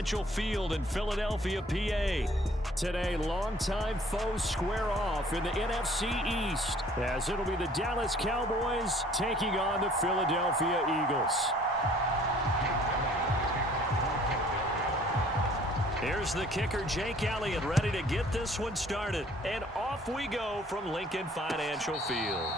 Financial Field in Philadelphia, PA. Today, longtime foes square off in the NFC East, as it'll be the Dallas Cowboys taking on the Philadelphia Eagles. Here's the kicker, Jake Elliott, ready to get this one started. And off we go from Lincoln Financial Field.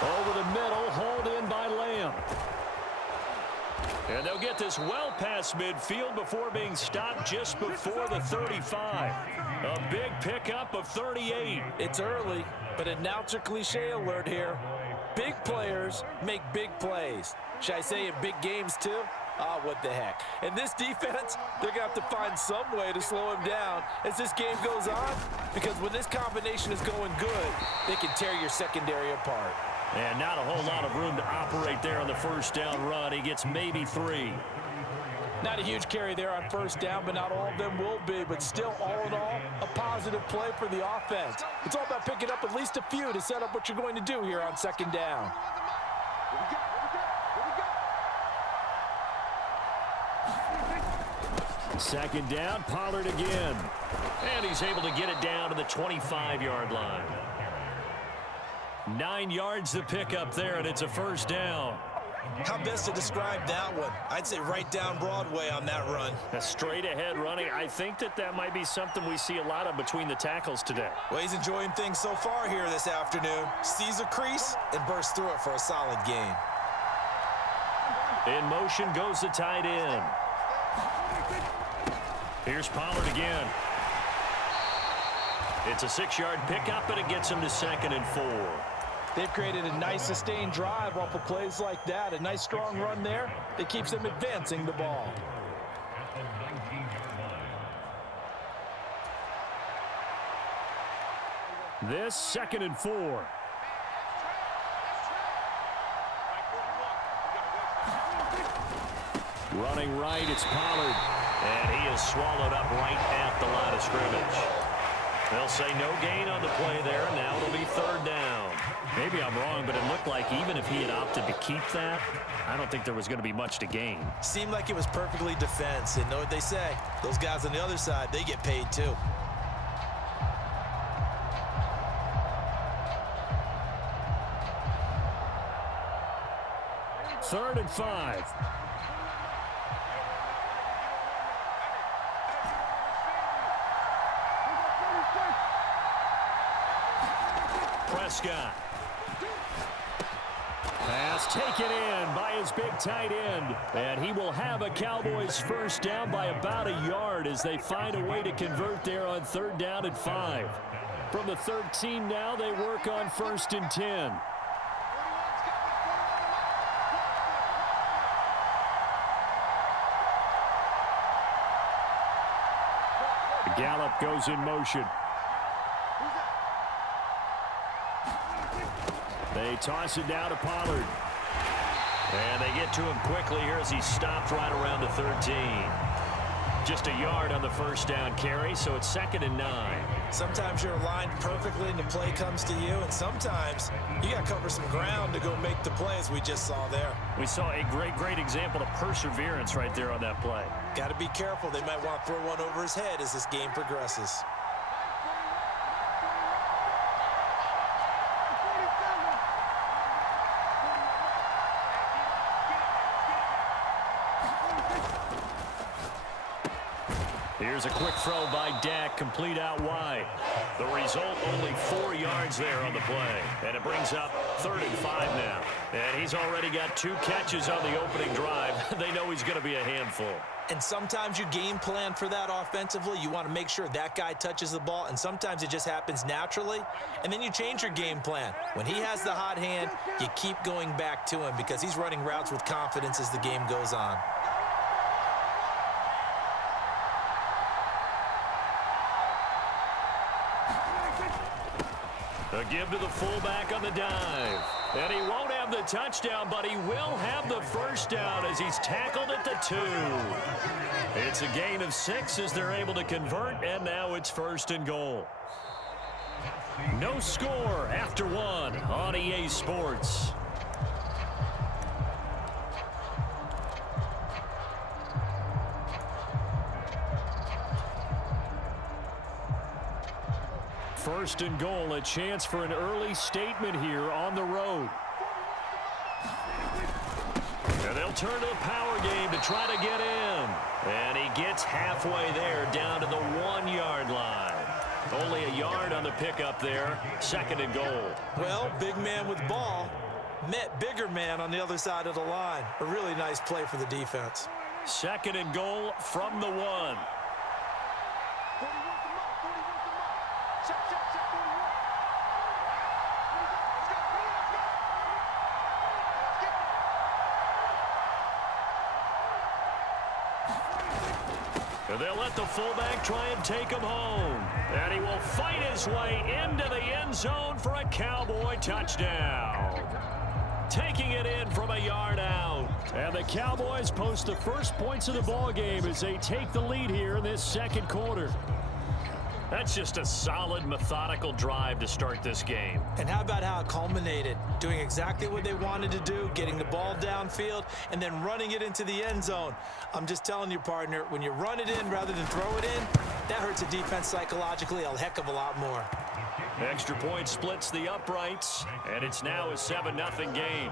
Over the middle, hauled in by Lamb. And they'll get this well past midfield before being stopped just before the 35. A big pickup of 38. It's early, but announcer cliche alert here. Big players make big plays. Should I say in big games too? Ah, what the heck. And this defense, they're going to have to find some way to slow him down as this game goes on, because when this combination is going good, they can tear your secondary apart. And not a whole lot of room to operate there on the first down run. He gets maybe 3. Not a huge carry there on first down, but not all of them will be. But still, all in all, a positive play for the offense. It's all about picking up at least a few to set up what you're going to do here on second down. Second down, Pollard again. And he's able to get it down to the 25-yard line. 9 yards to pick up there, and it's a first down. How best to describe that one? I'd say right down Broadway on that run. A straight-ahead running. I think that might be something we see a lot of between the tackles today. Well, he's enjoying things so far here this afternoon. Sees a crease and bursts through it for a solid gain. In motion goes the tight end. Here's Pollard again. It's a 6-yard pickup, and it gets him to 2nd and 4. They've created a nice sustained drive off of plays like that. A nice strong run there that keeps them advancing the ball. This 2nd and 4. Running right, it's Pollard. And he is swallowed up right at the line of scrimmage. They'll say no gain on the play there, and now it'll be 3rd down. Maybe I'm wrong, but it looked like even if he had opted to keep that, I don't think there was going to be much to gain. Seemed like it was perfectly defense, and know what they say. Those guys on the other side, they get paid too. Third and 5. Prescott. Pass taken in by his big tight end. And he will have a Cowboys first down by about a yard as they find a way to convert there on 3rd down and 5. From the 13 now, they work on 1st and 10. Gallup goes in motion. They toss it down to Pollard. And they get to him quickly here as he stopped right around the 13. Just a yard on the first down carry, so it's 2nd and 9. Sometimes you're aligned perfectly and the play comes to you, and sometimes you got to cover some ground to go make the play, as we just saw there. We saw a great example of perseverance right there on that play. Got to be careful. They might want to throw one over his head as this game progresses. Here's a quick throw by Dak, complete out wide. The result, only 4 yards there on the play. And it brings up 3rd and 5 now. And he's already got 2 catches on the opening drive. They know he's going to be a handful. And sometimes you game plan for that offensively. You want to make sure that guy touches the ball, and sometimes it just happens naturally. And then you change your game plan. When he has the hot hand, you keep going back to him because he's running routes with confidence as the game goes on. A give to the fullback on the dive. And he won't have the touchdown, but he will have the first down as he's tackled at the 2. It's a gain of 6 as they're able to convert, and now it's 1st and goal. No score after 1 on EA Sports. First and goal, a chance for an early statement here on the road. And they'll turn to the power game to try to get in. And he gets halfway there, down to the 1-yard line. Only a yard on the pickup there. 2nd and goal. Well, big man with ball met bigger man on the other side of the line. A really nice play for the defense. 2nd and goal from the 1. And they'll let the fullback try and take him home. And he will fight his way into the end zone for a Cowboy touchdown. Taking it in from a yard out. And the Cowboys post the first points of the ball game as they take the lead here in this 2nd quarter. That's just a solid, methodical drive to start this game. And how about how it culminated? Doing exactly what they wanted to do, getting the ball downfield, and then running it into the end zone. I'm just telling you, partner, when you run it in rather than throw it in, that hurts a defense psychologically a heck of a lot more. Extra point splits the uprights, and it's now a 7-0 game.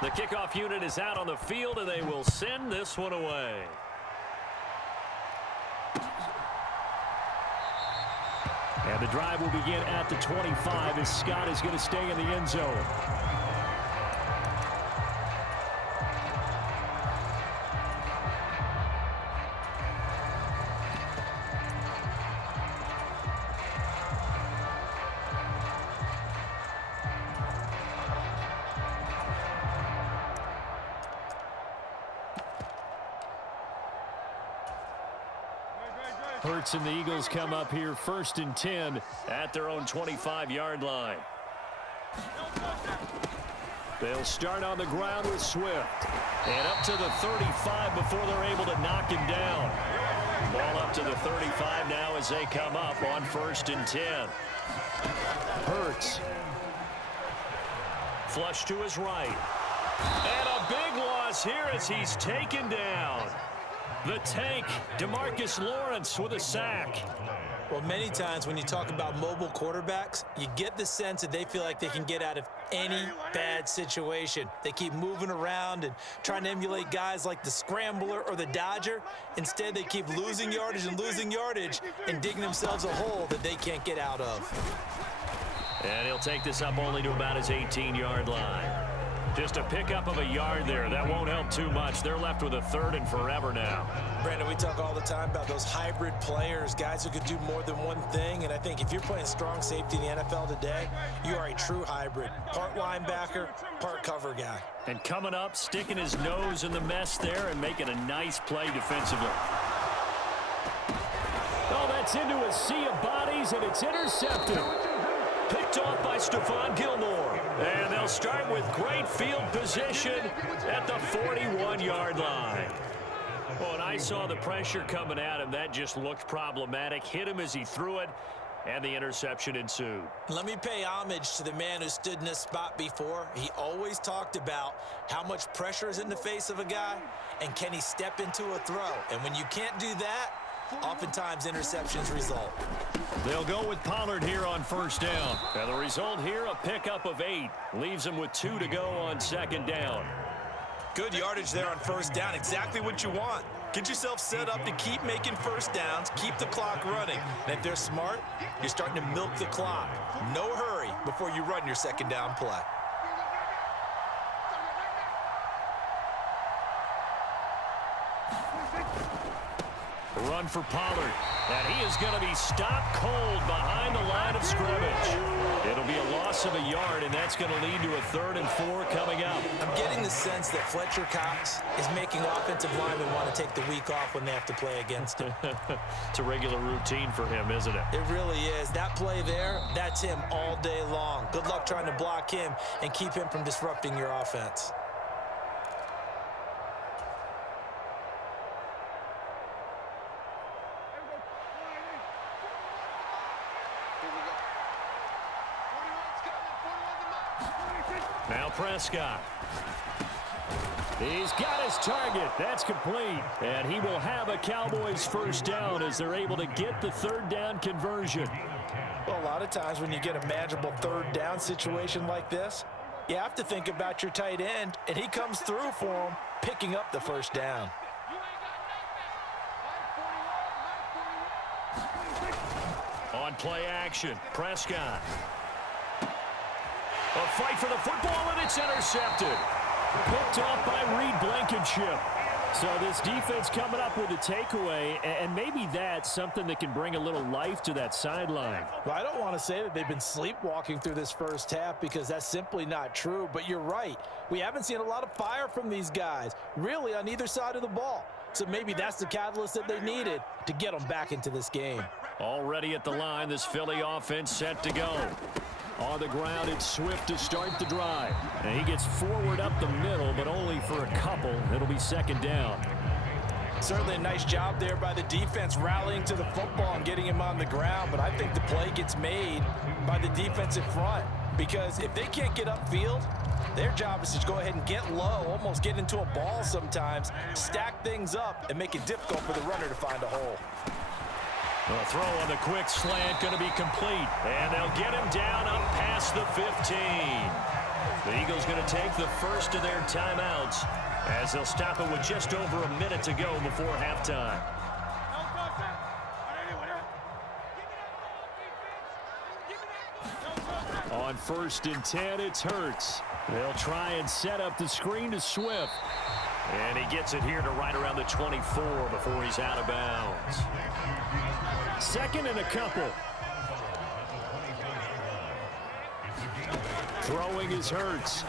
The kickoff unit is out on the field, and they will send this one away. And the drive will begin at the 25 as Scott is going to stay in the end zone. Hurts and the Eagles come up here 1st and 10 at their own 25-yard line. They'll start on the ground with Swift. And up to the 35 before they're able to knock him down. Ball up to the 35 now as they come up on 1st and 10. Hurts. Flush to his right. And a big loss here as he's taken down. The tank, DeMarcus Lawrence with a sack. Well, many times when you talk about mobile quarterbacks, you get the sense that they feel like they can get out of any bad situation. They keep moving around and trying to emulate guys like the Scrambler or the Dodger. Instead, they keep losing yardage and digging themselves a hole that they can't get out of. And he'll take this up only to about his 18-yard line. Just a pickup of a yard there. That won't help too much. They're left with a 3rd and forever now. Brandon, we talk all the time about those hybrid players, guys who could do more than one thing. And I think if you're playing strong safety in the NFL today, you are a true hybrid. Part linebacker, part cover guy. And coming up, sticking his nose in the mess there and making a nice play defensively. Oh, that's into a sea of bodies, and it's intercepted. Picked off by Stephon Gilmore. And they'll start with great field position at the 41-yard line. Oh, and I saw the pressure coming at him. That just looked problematic. Hit him as he threw it. and the interception ensued. Let me pay homage to the man who stood in this spot before. He always talked about how much pressure is in the face of a guy, and can he step into a throw? And when you can't do that, oftentimes interceptions result. They'll go with Pollard here on first down. And the result here, a pickup of 8. Leaves him with 2 to go on second down. Good yardage there on first down. Exactly what you want. Get yourself set up to keep making first downs, keep the clock running. And if they're smart, you're starting to milk the clock. No hurry before you run your second down play. Run for Pollard, and he is going to be stopped cold behind the line of scrimmage. It'll be a loss of a yard, and that's going to lead to a 3rd and 4 coming up. I'm getting the sense that Fletcher Cox is making offensive linemen want to take the week off when they have to play against him. It's a regular routine for him, isn't it? It really is. That play there, that's him all day long. Good luck trying to block him and keep him from disrupting your offense. Now Prescott. He's got his target. That's complete. And he will have a Cowboys first down as they're able to get the 3rd down conversion. Well, a lot of times when you get a manageable 3rd down situation like this, you have to think about your tight end, and he comes through for him, picking up the first down. On play action, Prescott. A fight for the football, and it's intercepted. Picked off by Reed Blankenship. So this defense coming up with a takeaway, and maybe that's something that can bring a little life to that sideline. Well, I don't want to say that they've been sleepwalking through this first half because that's simply not true, but you're right. We haven't seen a lot of fire from these guys, really, on either side of the ball. So maybe that's the catalyst that they needed to get them back into this game. Already at the line, this Philly offense set to go. On the ground, it's Swift to start the drive. And he gets forward up the middle, but only for a couple. It'll be 2nd down. Certainly a nice job there by the defense rallying to the football and getting him on the ground, but I think the play gets made by the defensive front because if they can't get upfield, their job is to go ahead and get low, almost get into a ball sometimes, stack things up, and make it difficult for the runner to find a hole. The throw on the quick slant going to be complete, and they'll get him down up past the 15. The Eagles going to take the first of their timeouts as they'll stop it with just over a minute to go before halftime. On 1st and 10, it's Hurts. They'll try and set up the screen to Swift. And he gets it here to right around the 24 before he's out of bounds. 2nd and a couple. Throwing is Hurts.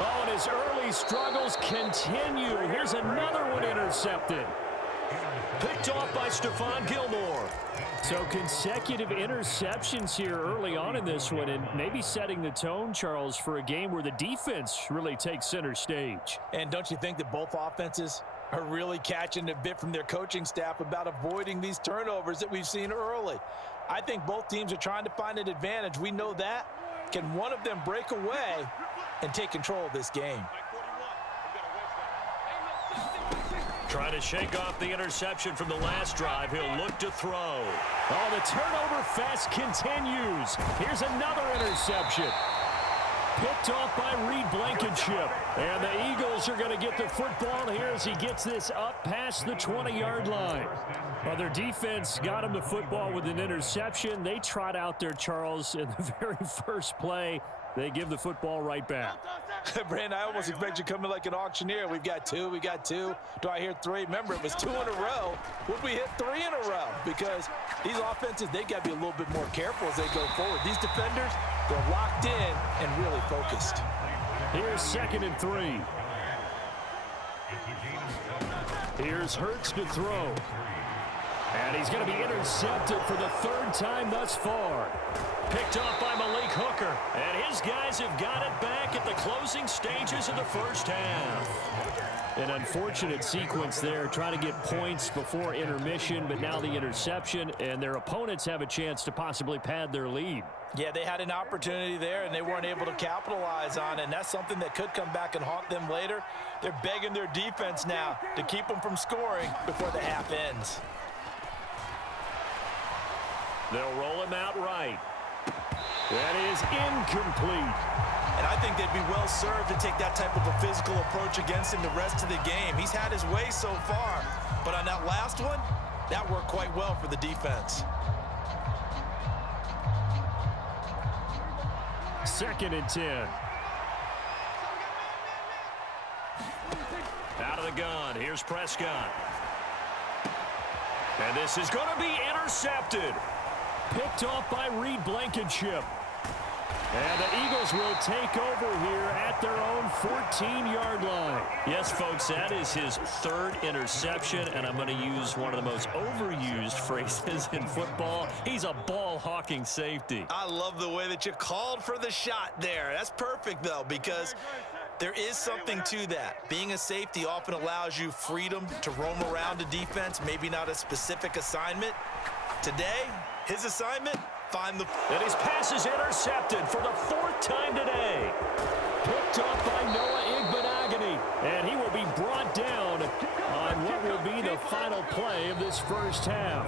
Oh, and his early struggles continue. Here's another one intercepted. Picked off by Stephon Gilmore. So consecutive interceptions here early on in this one, and maybe setting the tone, Charles, for a game where the defense really takes center stage. And don't you think that both offenses are really catching a bit from their coaching staff about avoiding these turnovers that we've seen early? I think both teams are trying to find an advantage. We know that. Can one of them break away and take control of this game? Trying to shake off the interception from the last drive. He'll look to throw. Oh, the turnover fest continues. Here's another interception. Picked off by Reed Blankenship. And the Eagles are going to get the football here as he gets this up past the 20-yard line. Well, their defense got him the football with an interception. They trot out there, Charles, in the very first play. They give the football right back. Brandon, I almost expect you to come in like an auctioneer. We've got two. Do I hear 3? Remember, it was 2 in a row. Would we hit 3 in a row? Because these offenses, they got to be a little bit more careful as they go forward. These defenders, they're locked in and really focused. Here's 2nd and 3. Here's Hurts to throw. And he's going to be intercepted for the third time thus far. Picked off by Malik Hooker. And his guys have got it back at the closing stages of the first half. An unfortunate sequence there, trying to get points before intermission, but now the interception, and their opponents have a chance to possibly pad their lead. Yeah, they had an opportunity there, and they weren't able to capitalize on it, and that's something that could come back and haunt them later. They're begging their defense now to keep them from scoring before the half ends. They'll roll him out right. That is incomplete. And I think they'd be well served to take that type of a physical approach against him the rest of the game. He's had his way so far, but on that last one, that worked quite well for the defense. 2nd and 10. Out of the gun, here's Prescott. And this is going to be intercepted. Picked off by Reed Blankenship. And the Eagles will take over here at their own 14-yard line. Yes, folks, that is his 3rd interception, and I'm going to use one of the most overused phrases in football. He's a ball-hawking safety. I love the way that you called for the shot there. That's perfect, though, because there is something to that. Being a safety often allows you freedom to roam around a defense, maybe not a specific assignment. Today, his assignment, find the... And his pass is intercepted for the 4th time today. Picked off by Noah Igbenogany. And he will be brought down on what will be the final play of this first half.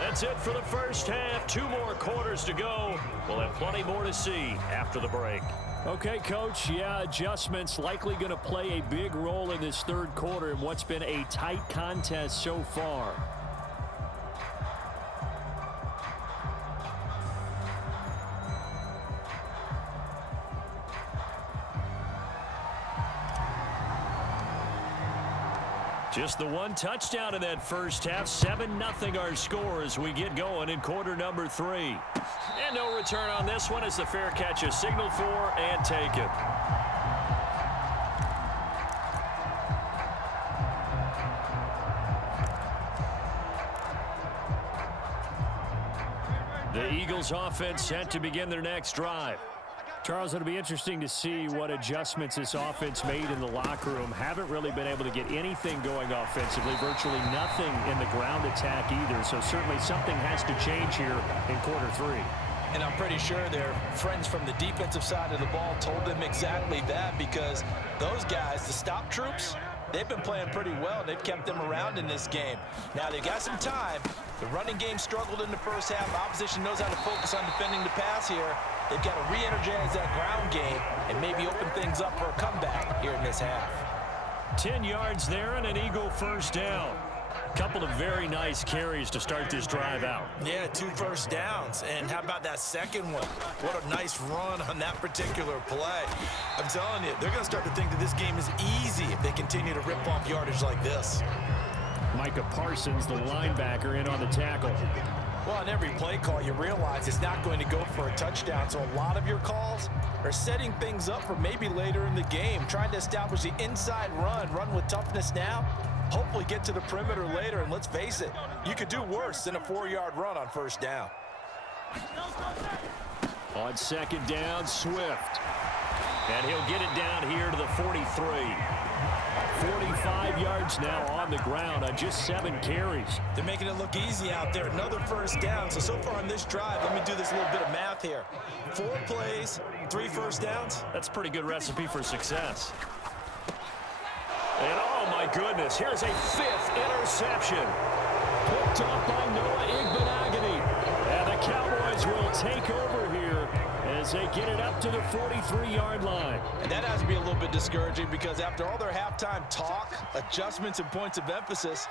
That's it for the first half. 2 more quarters to go. We'll have plenty more to see after the break. Okay, Coach, yeah, adjustments likely going to play a big role in this 3rd quarter in what's been a tight contest so far. Just the 1 touchdown in that first half. 7-0 our score as we get going in quarter number 3. And no return on this one as the fair catch is signaled for and taken. The Eagles offense set to begin their next drive. Charles, it'll be interesting to see what adjustments this offense made in the locker room. Haven't really been able to get anything going offensively, virtually nothing in the ground attack either. So certainly something has to change here in quarter 3. And I'm pretty sure their friends from the defensive side of the ball told them exactly that, because those guys, the stop troops, they've been playing pretty well. They've kept them around in this game. Now they've got some time. The running game struggled in the first half. Opposition knows how to focus on defending the pass here. They've got to re-energize that ground game and maybe open things up for a comeback here in this half. 10 yards there and an Eagle first down. Couple of very nice carries to start this drive out. Yeah, 2 first downs. And how about that second one? What a nice run on that particular play. I'm telling you, they're going to start to think that this game is easy if they continue to rip off yardage like this. Micah Parsons, the linebacker, in on the tackle. Well, on every play call, you realize it's not going to go for a touchdown. So a lot of your calls are setting things up for maybe later in the game, trying to establish the inside run with toughness now, hopefully get to the perimeter later. And let's face it, you could do worse than a 4-yard run on first down. On second down, Swift. And he'll get it down here to the 43. 45 yards now on the ground on just 7 carries. They're making it look easy out there. Another first down. So far on this drive, let me do this little bit of math here. 4 plays, 3 first downs. That's a pretty good recipe for success. And oh my goodness, here's a 5th interception. Picked up by Noah Igbenogany. And the Cowboys will take over here as they get it up to the 43-yard line. And that has to be a little bit discouraging, because after all their halftime talk, adjustments, and points of emphasis,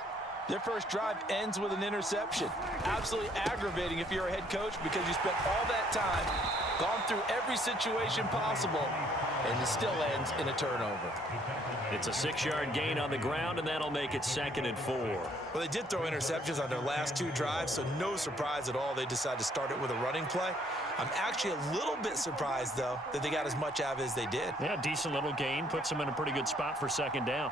their first drive ends with an interception. Absolutely aggravating if you're a head coach, because you spent all that time, gone through every situation possible, and it still ends in a turnover. It's a 6-yard gain on the ground, and that'll make it 2nd and 4. Well, they did throw interceptions on their last 2 drives, so no surprise at all they decided to start it with a running play. I'm actually a little bit surprised, though, that they got as much out of it as they did. Yeah, decent little gain. Puts them in a pretty good spot for 2nd down.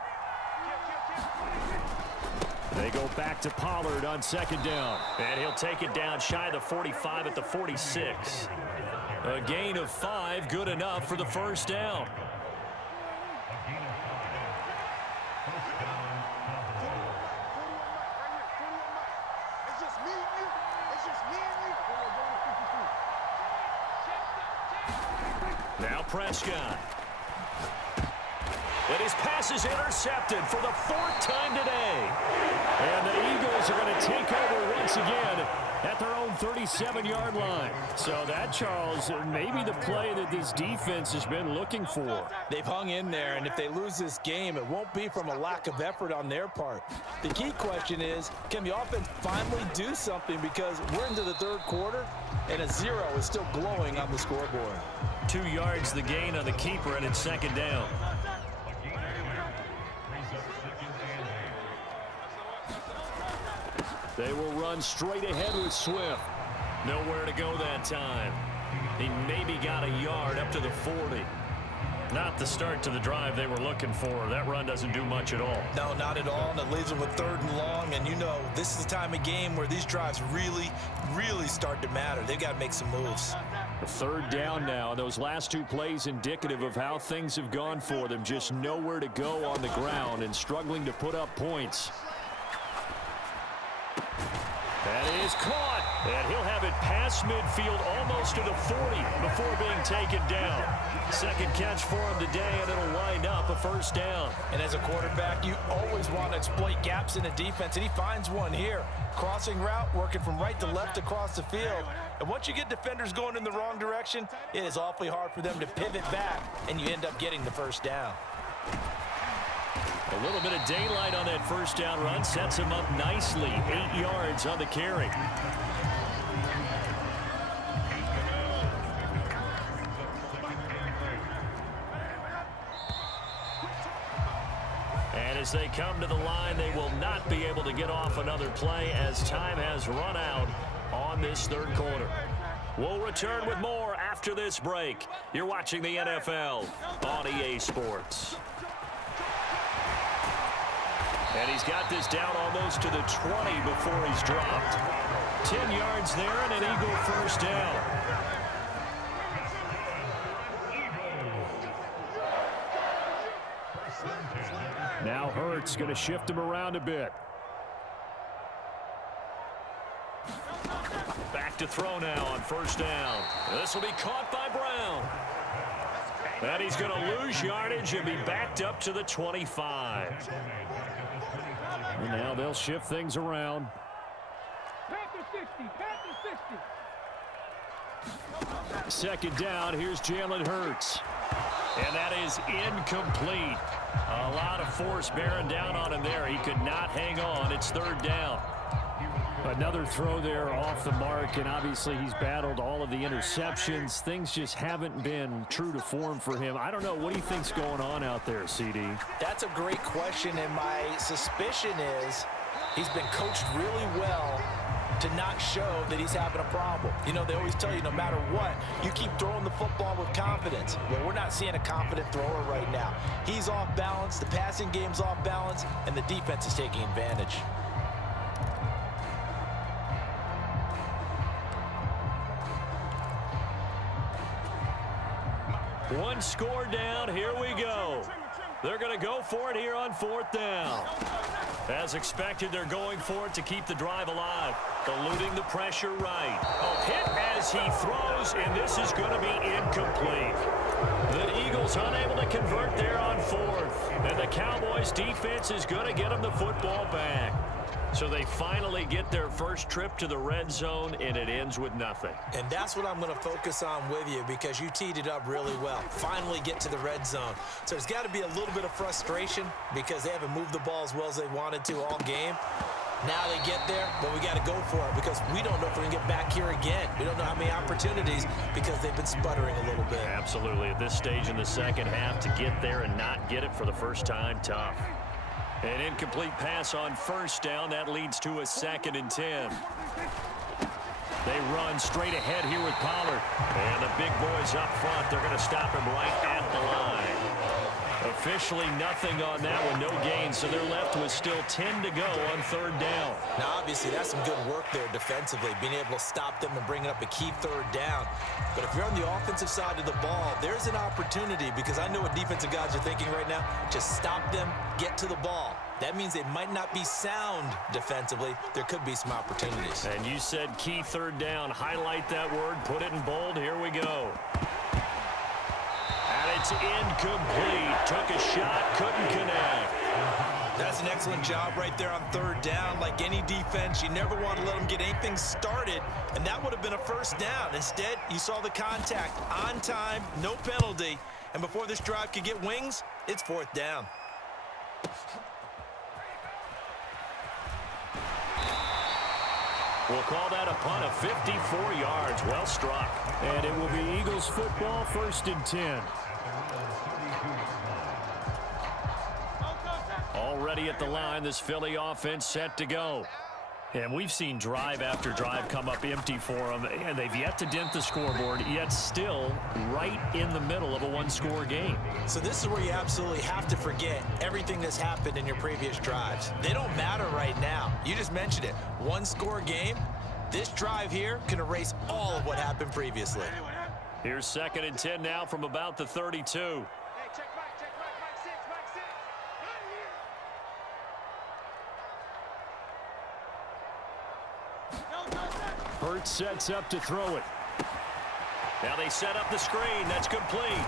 They go back to Pollard on second down. And he'll take it down shy of the 45 at the 46. A gain of 5, good enough for the first down. Now Prescott. And his pass is intercepted for the 4th time today. And the Eagles are going to take over once again at their own 37-yard line. So that, Charles, may be the play that this defense has been looking for. They've hung in there, and if they lose this game, it won't be from a lack of effort on their part. The key question is, can the offense finally do something? Because we're into the 3rd quarter, and a 0 is still glowing on the scoreboard. 2 yards the gain on the keeper, and it's second down. They will run straight ahead with Swift. Nowhere to go that time. He maybe got a yard up to the 40. Not the start to the drive they were looking for. That run doesn't do much at all. No, not at all, and it leaves them with 3rd and long, and you know this is the time of game where these drives really, really start to matter. They've got to make some moves. A 3rd down now. Those last 2 plays indicative of how things have gone for them. Just nowhere to go on the ground and struggling to put up points. That is caught, and he'll have it past midfield almost to the 40 before being taken down. 2nd catch for him today, and it'll wind up a 1st down. And as a quarterback, you always want to exploit gaps in a defense, and he finds one here. Crossing route, working from right to left across the field. And once you get defenders going in the wrong direction, it is awfully hard for them to pivot back, and you end up getting the 1st down. A little bit of daylight on that 1st down run sets him up nicely. 8 yards on the carry. And as they come to the line, they will not be able to get off another play as time has run out on this 3rd quarter. We'll return with more after this break. You're watching the NFL on EA Sports. And he's got this down almost to the 20 before he's dropped. 10 yards there and an Eagle 1st down. Now Hurts going to shift him around a bit. Back to throw now on 1st down. This will be caught by Brown. And he's going to lose yardage and be backed up to the 25. And now they'll shift things around. Second down, here's Jalen Hurts. And that is incomplete. A lot of force bearing down on him there. He could not hang on. It's 3rd down. Another throw there off the mark, and obviously he's battled all of the interceptions. Things just haven't been true to form for him. I don't know. What do you think's going on out there, CD? That's a great question, and my suspicion is he's been coached really well to not show that he's having a problem. You know, they always tell you no matter what, you keep throwing the football with confidence. Well, we're not seeing a confident thrower right now. He's off balance, the passing game's off balance, and the defense is taking advantage. One score down. Here we go. They're going to go for it here on 4th down. As expected, they're going for it to keep the drive alive. Eluding the pressure right. Oh, hit as he throws, and this is going to be incomplete. The Eagles unable to convert there on 4th. And the Cowboys defense is going to get them the football back. So they finally get their first trip to the red zone, and it ends with nothing. And that's what I'm going to focus on with you because you teed it up really well. Finally get to the red zone. So there's got to be a little bit of frustration because they haven't moved the ball as well as they wanted to all game. Now they get there, but we got to go for it because we don't know if we're going to get back here again. We don't know how many opportunities because they've been sputtering a little bit. Absolutely. At this stage in the second half, to get there and not get it for the first time, tough. An incomplete pass on 1st down. That leads to a 2nd and 10. They run straight ahead here with Pollard. And the big boys up front, they're going to stop him right at the line. Officially nothing on that one, no gain, so they're left with still 10 to go on third down. Now, obviously, that's some good work there defensively, being able to stop them and bringing up a key third down. But if you're on the offensive side of the ball, there's an opportunity, because I know what defensive guys are thinking right now. Just stop them, get to the ball. That means they might not be sound defensively. There could be some opportunities. And you said key third down. Highlight that word, put it in bold. Here we go. And it's incomplete. Took a shot, couldn't connect. That's an excellent job right there on third down. Like any defense, you never want to let them get anything started, and that would have been a first down. Instead, you saw the contact on time, no penalty, and before this drive could get wings, it's fourth down. We'll call that a punt of 54 yards. Well struck. And it will be Eagles football, 1st and 10. Already at the line, this Philly offense set to go. And we've seen drive after drive come up empty for them, and they've yet to dent the scoreboard, yet still right in the middle of a one-score game. So this is where you absolutely have to forget everything that's happened in your previous drives. They don't matter right now. You just mentioned it. One-score game. This drive here can erase all of what happened previously. Here's 2nd and 10 now from about the 32. Hurts sets up to throw it. Now they set up the screen. That's complete.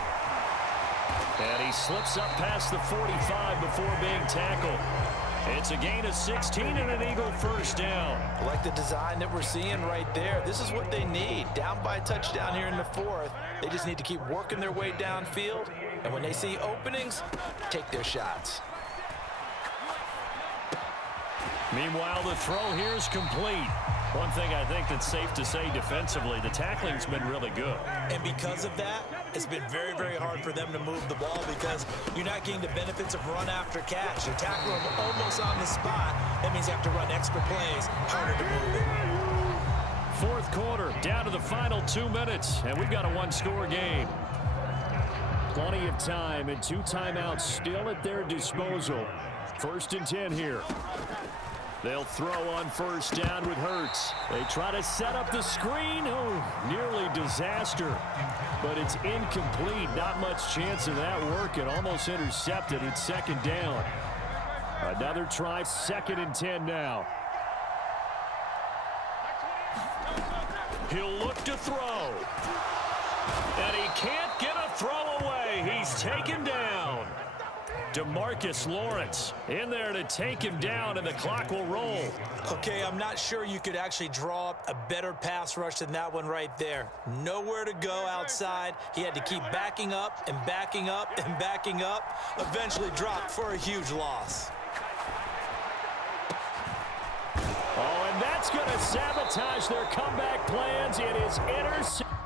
And he slips up past the 45 before being tackled. It's a gain of 16 and an Eagle first down. I like the design that we're seeing right there. This is what they need. Down by a touchdown here in the 4th. They just need to keep working their way downfield. And when they see openings, take their shots. Meanwhile, the throw here is complete. One thing I think that's safe to say defensively, the tackling's been really good. And because of that, it's been very, very hard for them to move the ball because you're not getting the benefits of run after catch. You're tackling them almost on the spot. That means you have to run extra plays, harder to move it. 4th quarter, down to the final 2 minutes, and we've got a one-score game. Plenty of time and 2 timeouts still at their disposal. 1st and 10 here. They'll throw on first down with Hurts. They try to set up the screen. Oh, nearly disaster. But it's incomplete. Not much chance of that working. Almost intercepted. It's 2nd down. Another try. 2nd and 10 now. He'll look to throw. And he can't get a throw away. He's taken down. DeMarcus Lawrence in there to take him down, and the clock will roll. Okay, I'm not sure you could actually draw up a better pass rush than that one right there. Nowhere to go outside. He had to keep backing up and backing up and backing up. Eventually dropped for a huge loss. Oh, and that's going to sabotage their comeback plans. It is intercepted.